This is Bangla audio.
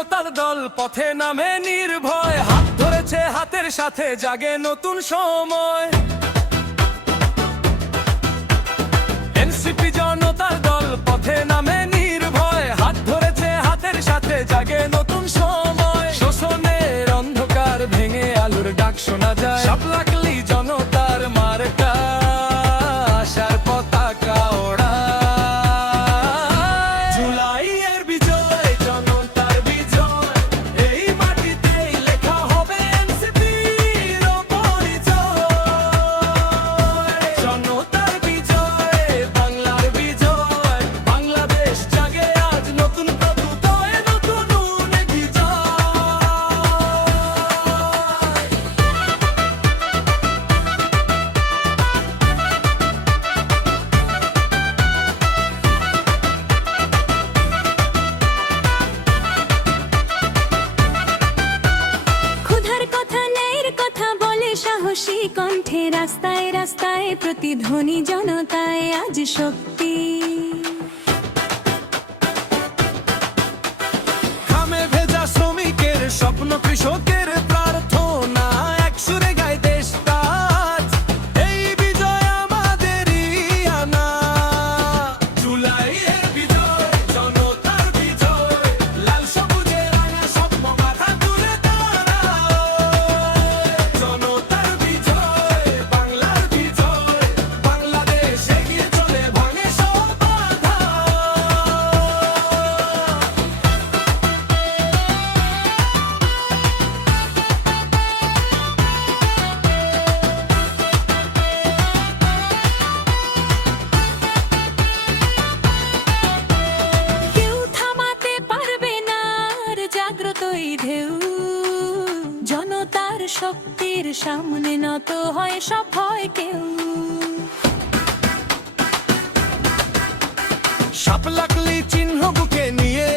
জনতার দল পথে নামে নির্ভয়, হাত ধরেছে হাতের সাথে জাগে নতুন সময়। এনসিপি জনতার দল পথে নামে নির্ভয়, হাত ধরেছে হাতের সাথে জাগে নতুন সময়। শোষণের অন্ধকার ভেঙে আলোর ডাক শোনা যায়, শাপলাকলি জনতার মার্কা আশার পতাকা ওড়ায়। জুলাইয়ের বিজয় জনতার বিজয়, এই মাটিতেই লেখা হবে এনসিপির পরিচয়। জনতার বিজয় বাংলার বিজয়, বাংলাদেশ জাগে আজ নতুন প্রত্যুদয়, নতুন বিজয়। ক্ষুধার কথা ন্যায়ের কথা বলে সাহসী কণ্ঠে, রাস্তায় রাস্তায় প্রতিধ্বনি জনতায় আজ শক্তি। ঘামে ভেজা শ্রমিকের স্বপ্ন, কৃষকের প্রার্থনা, এক সুরে গায় দেশটা আজ। এই বিজয় আমাদেরই আনা। জুলাইয়ের বিজয় জনতার বিজয়, লাল সবুজে রাঙা স্বপ্ন মাথা তুলে দাঁড়ায়। জনতার বিজয় বাংলার বিজয়, বাংলাদেশ এগিয়ে চলে ভাঙে সব বাধা। কেউ থামাতে পারবে না আর জাগ্রত এই ঢেউ, জনতার শক্তির সামনে নত হয় সব হয় কেউ। শাপলাকলি চিহ্ন বুকে নিয়ে